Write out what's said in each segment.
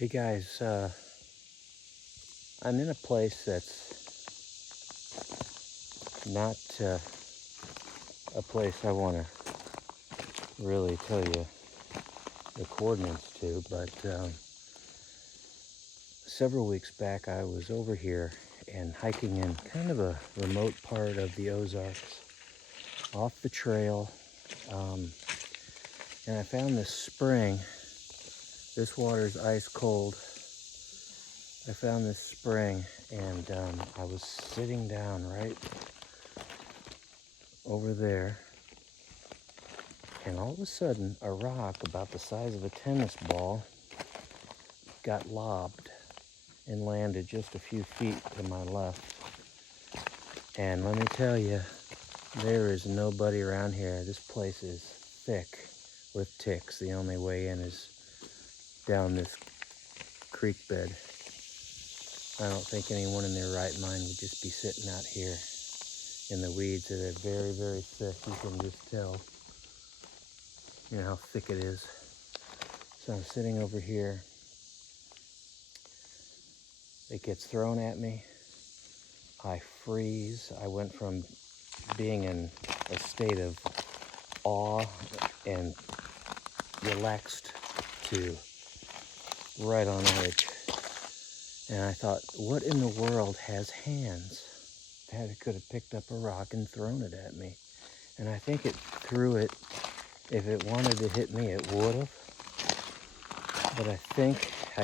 Hey guys, I'm in a place that's not a place I want to really tell you the coordinates to, but several weeks back I was over here and hiking in kind of a remote part of the Ozarks, off the trail, and I found this spring. This water's ice cold. I found this spring, and I was sitting down right over there, and all of a sudden a rock about the size of a tennis ball got lobbed and landed just a few feet to my left. And let me tell you, there is nobody around here. This place is thick with ticks. The only way in is down this creek bed. I don't think anyone in their right mind would just be sitting out here in the weeds. They're very, very thick. You can just tell, how thick it is. So I'm sitting over here. It gets thrown at me. I freeze. I went from being in a state of awe and relaxed to right on edge. And I thought, what in the world has hands? That it could have picked up a rock and thrown it at me. And I think it threw it. If it wanted to hit me, it would have. But I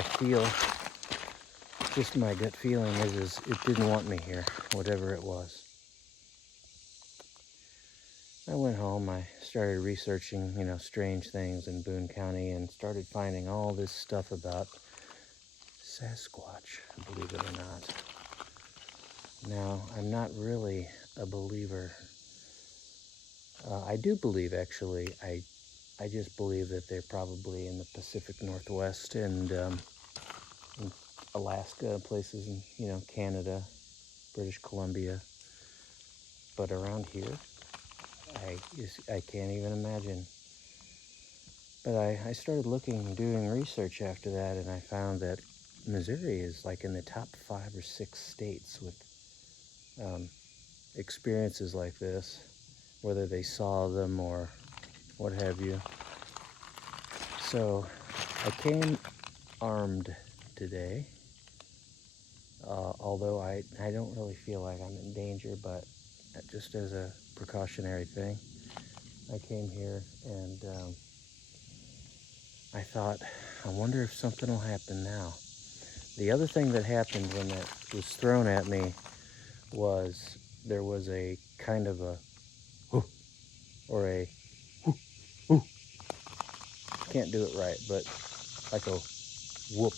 feel, just my gut feeling is it didn't want me here, whatever it was. I went home, I started researching, strange things in Boone County, and started finding all this stuff about Sasquatch, believe it or not. Now, I'm not really a believer. I do believe, actually. I just believe that they're probably in the Pacific Northwest and in Alaska, places in, Canada, British Columbia. But around here, I can't even imagine. But I started looking and doing research after that, and I found that Missouri is like in the top 5 or 6 states with experiences like this, whether they saw them or what have you. So I came armed today, although I don't really feel like I'm in danger, but just as a precautionary thing, I came here and I thought, I wonder if something will happen now. The other thing that happened when that was thrown at me was there was a kind of a whoo, or a whoo, whoo. Can't do it right, but like a whoop.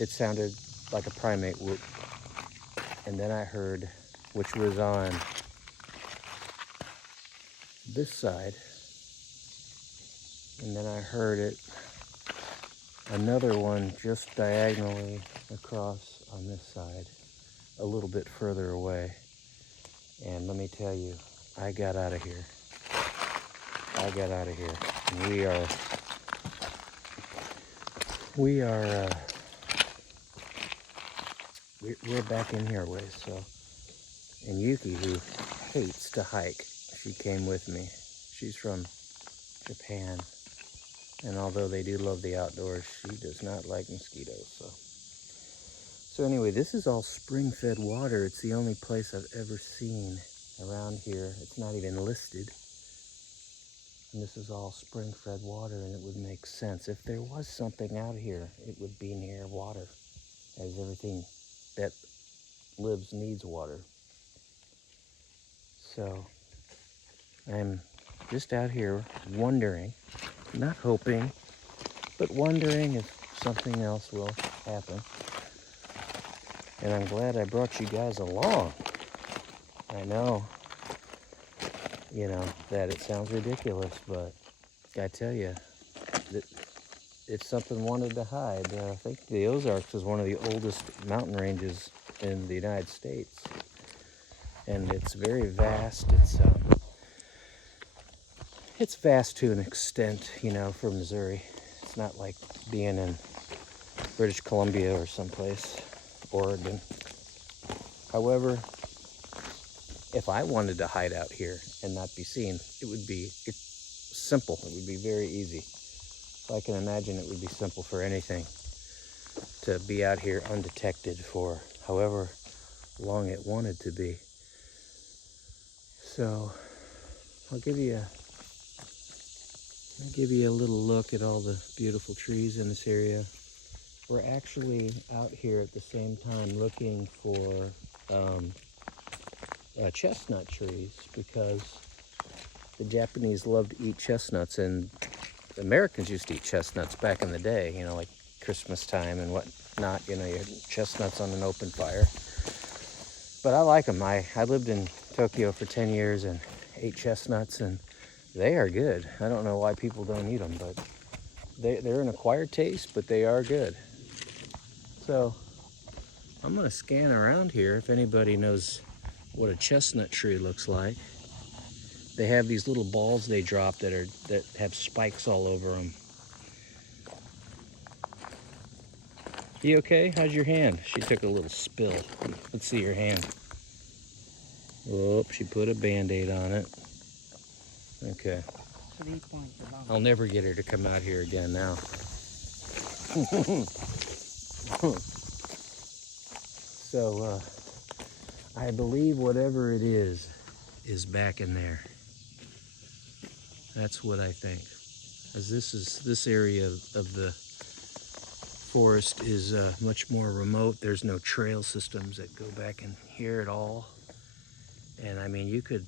It sounded like a primate whoop. And then I heard, which was on this side, and then I heard it, another one just diagonally across on this side, a little bit further away. And let me tell you, I got out of here. And we're back in here ways. So, and Yuki, who hates to hike, she came with me. She's from Japan, and although they do love the outdoors, she does not like mosquitoes. So anyway, this is all spring-fed water. It's the only place I've ever seen around here. It's not even listed. And this is all spring-fed water, and it would make sense. If there was something out here, it would be near water, as everything that lives needs water. So I'm just out here wondering, not hoping, but wondering if something else will happen. And I'm glad I brought you guys along. I know, that it sounds ridiculous, but I tell you, that if something wanted to hide, I think the Ozarks is one of the oldest mountain ranges in the United States. And it's very vast. It's vast to an extent, for Missouri. It's not like being in British Columbia or someplace, Oregon. However, if I wanted to hide out here and not be seen, it's simple. It would be very easy. So I can imagine it would be simple for anything to be out here undetected for however long it wanted to be. So I'll give you a little look at all the beautiful trees in this area. We're actually out here at the same time looking for chestnut trees, because the Japanese love to eat chestnuts, and Americans used to eat chestnuts back in the day, you know, like Christmas time and whatnot. You know, you had chestnuts on an open fire. But I like them. I lived in Tokyo for 10 years and ate chestnuts, and they are good. I don't know why people don't eat them, but they're an acquired taste, but they are good. So I'm gonna scan around here if anybody knows what a chestnut tree looks like. They have these little balls they drop that have spikes all over them. You okay? How's your hand? She took a little spill. Let's see your hand. Oh, she put a Band-Aid on it. Okay. I'll never get her to come out here again now. So, I believe whatever it is back in there. That's what I think. As this area of the forest is much more remote. There's no trail systems that go back in here at all. And I mean, you could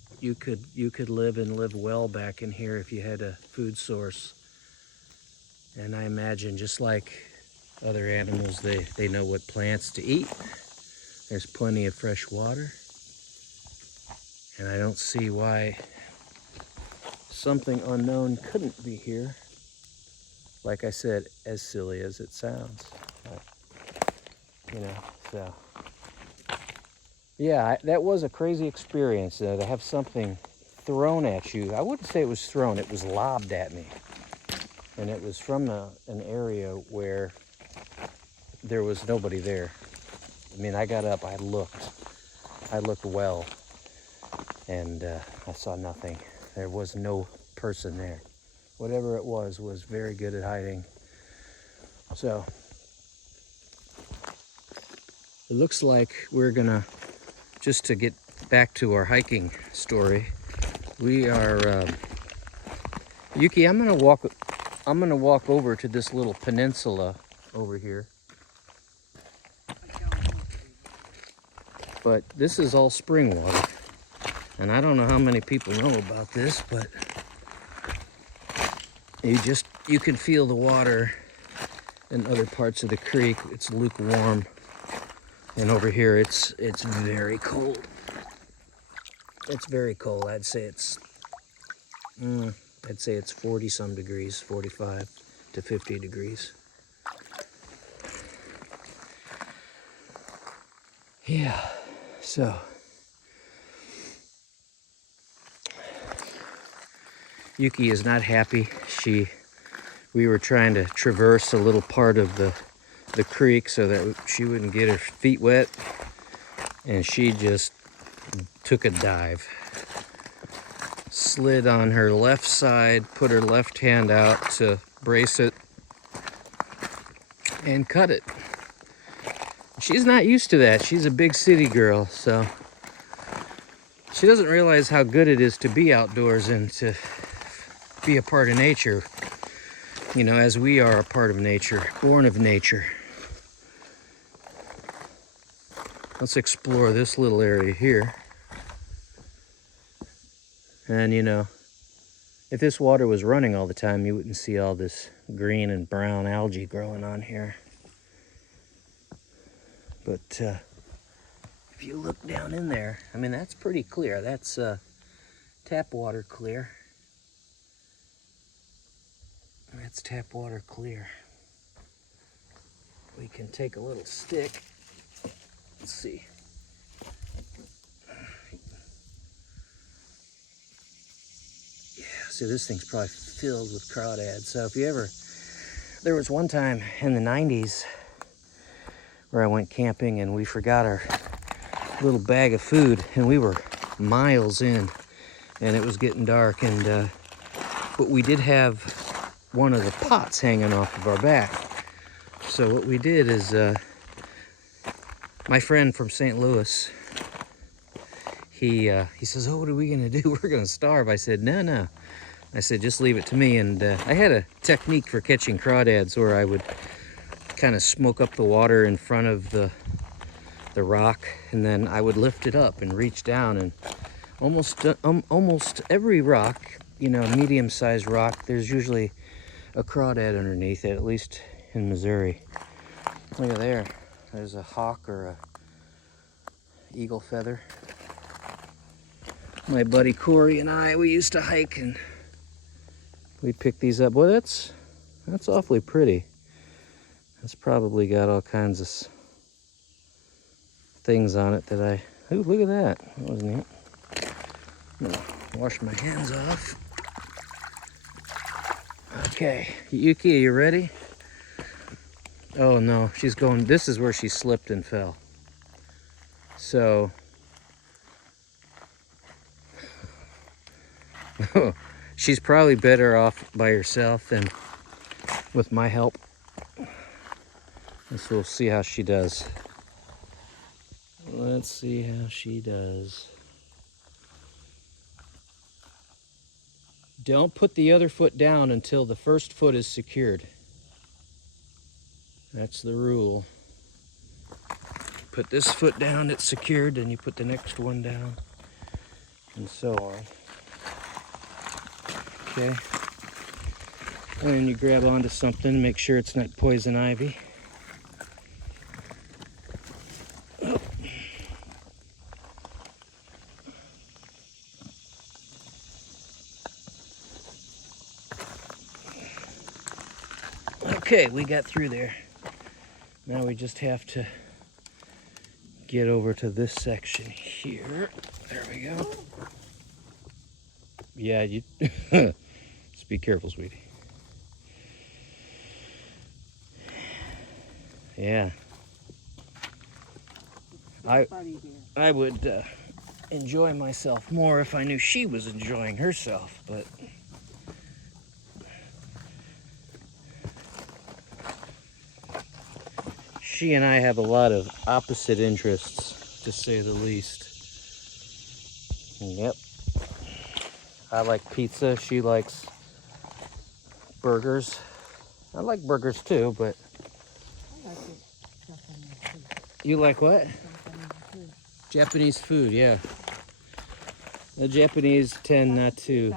live well back in here if you had a food source. And I imagine, just like other animals, they know what plants to eat. There's plenty of fresh water. And I don't see why something unknown couldn't be here. Like I said, as silly as it sounds. You know, so. Yeah, that was a crazy experience, to have something thrown at you. I wouldn't say it was thrown, it was lobbed at me. And it was from an area where there was nobody there. I mean, I got up, I looked well, and I saw nothing. There was no person there. Whatever it was very good at hiding. So, it looks like we're gonna, just to get back to our hiking story, we are, Yuki, I'm gonna walk over to this little peninsula over here. But this is all spring water. And I don't know how many people know about this, but you can feel the water in other parts of the creek. It's lukewarm. And over here it's very cold. It's very cold. I'd say it's 40 some degrees, 45 to 50 degrees. Yeah, so Yuki is not happy. We were trying to traverse a little part of the creek so that she wouldn't get her feet wet, and she just took a dive. Slid on her left side, put her left hand out to brace it, and cut it. She's not used to that. She's a big city girl, so she doesn't realize how good it is to be outdoors and to be a part of nature, you know, as we are a part of nature, born of nature. Let's explore this little area here. And you know, if this water was running all the time, you wouldn't see all this green and brown algae growing on here. But if you look down in there, I mean, that's pretty clear. That's tap water clear. That's tap water clear. We can take a little stick. Let's see. Yeah, so this thing's probably filled with crawdads. So if you ever There was one time in the 90s where I went camping and we forgot our little bag of food, and we were miles in and it was getting dark, and but we did have one of the pots hanging off of our back. So what we did is my friend from St. Louis, he says, "Oh, what are we gonna do? We're gonna starve." I said, no. I said, "Just leave it to me." And I had a technique for catching crawdads where I would kind of smoke up the water in front of the rock, and then I would lift it up and reach down, and almost every rock, medium-sized rock, there's usually a crawdad underneath it, at least in Missouri. Look at there. There's a hawk or a eagle feather. My buddy Corey and I, we used to hike and we'd pick these up. Boy, that's awfully pretty. It's probably got all kinds of things on it that I... Ooh, look at that. That was neat. I'm gonna wash my hands off. Okay, Yuki, are you ready? Oh no, she's going... This is where she slipped and fell. So... she's probably better off by herself than with my help. So we'll see how she does. Let's see how she does. Don't put the other foot down until the first foot is secured. That's the rule. Put this foot down, it's secured, and you put the next one down, and so on. Okay. And you grab onto something, make sure it's not poison ivy. Okay, we got through there. Now we just have to get over to this section here. There we go. Yeah, you just be careful, sweetie. Yeah. I would enjoy myself more if I knew she was enjoying herself, but she and I have a lot of opposite interests, to say the least. Yep. I like pizza, she likes burgers. I like burgers too, but... You like what? Japanese food, yeah. The Japanese tend not to...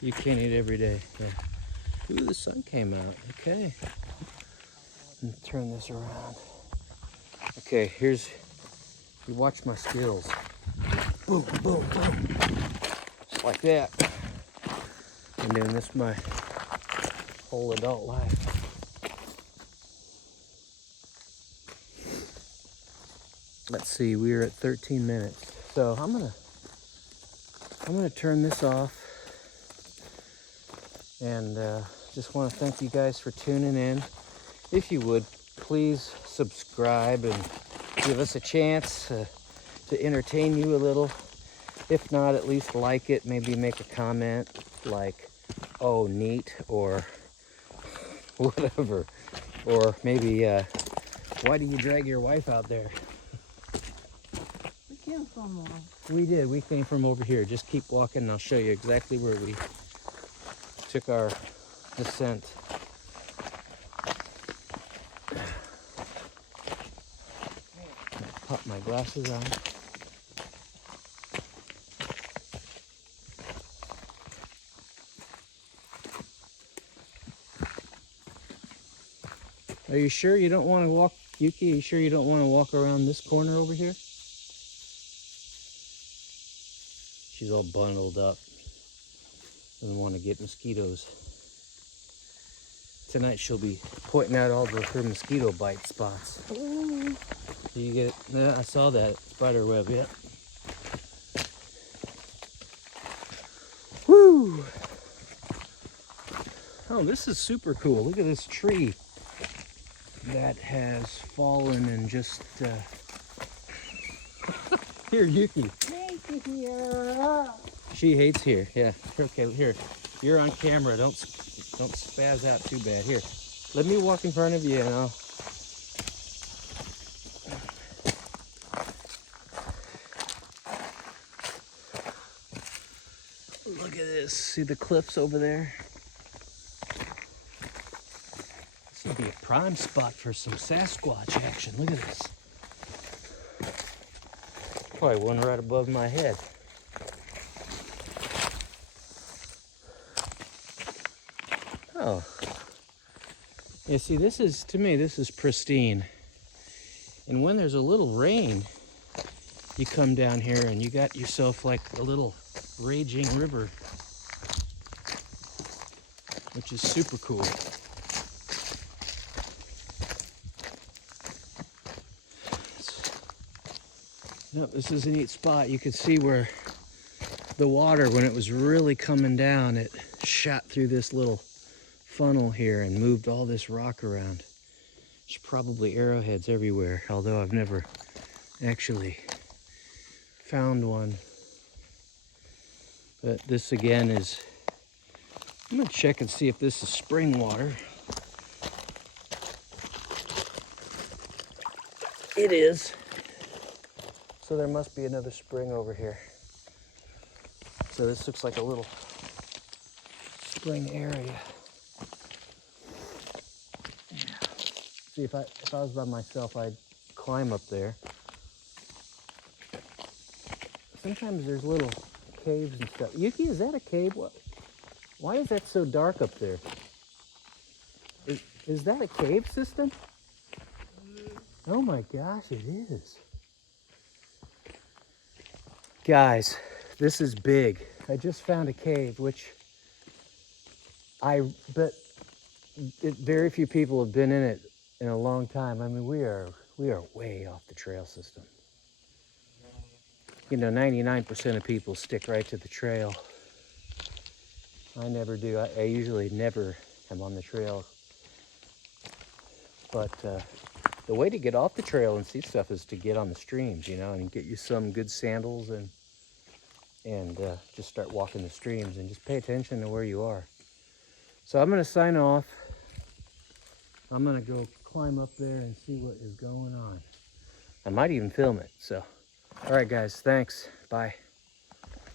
You can't eat every day, yeah. Ooh, the sun came out, okay. Let me turn this around. Okay, here's... You watch my skills. Boom, boom, boom. Just like that. Been doing this my whole adult life. Let's see, we are at 13 minutes. So I'm gonna turn this off, and just want to thank you guys for tuning in. If you would, please subscribe and give us a chance to entertain you a little. If not, at least like it, maybe make a comment like, "Oh, neat," or whatever. Or maybe, "Why do you drag your wife out there?" We did. We came from over here. Just keep walking and I'll show you exactly where we took our descent. Pop my glasses on. Are you sure you don't want to walk, Yuki? Are you sure you don't want to walk around this corner over here? She's all bundled up. Doesn't want to get mosquitoes. Tonight she'll be pointing out all her mosquito bite spots. Ooh. You get it? Yeah, I saw that spider web, yeah. Woo! Oh, this is super cool. Look at this tree that has fallen and just, Here, Yuki. She hates here. Yeah. Okay, here. You're on camera. Don't spaz out too bad. Here. Let me walk in front of you and I'll... Look at this. See the cliffs over there? This would be a prime spot for some Sasquatch action. Look at this. Probably one right above my head. Oh. Yeah, see, this is, to me, this is pristine. And when there's a little rain, you come down here and you got yourself like a little raging river, which is super cool. Yep, this is a neat spot. You could see where the water, when it was really coming down, it shot through this little funnel here and moved all this rock around. There's probably arrowheads everywhere, although I've never actually found one. But this again is, I'm gonna check and see if this is spring water. It is. So there must be another spring over here. So this looks like a little spring area. Yeah. See, if I was by myself, I'd climb up there. Sometimes there's little caves and stuff. Yuki, is that a cave? What? Why is that so dark up there? Is that a cave system? Oh my gosh, it is. Guys, this is big. I just found a cave, which but very few people have been in it in a long time. I mean, we are way off the trail system. You know, 99% of people stick right to the trail. I never do. I usually never am on the trail. But the way to get off the trail and see stuff is to get on the streams, you know, and get you some good sandals and just start walking the streams and just pay attention to where you are. So I'm gonna sign off. I'm gonna go climb up there and see what is going on. I might even film it, so. All right, guys, thanks. Bye.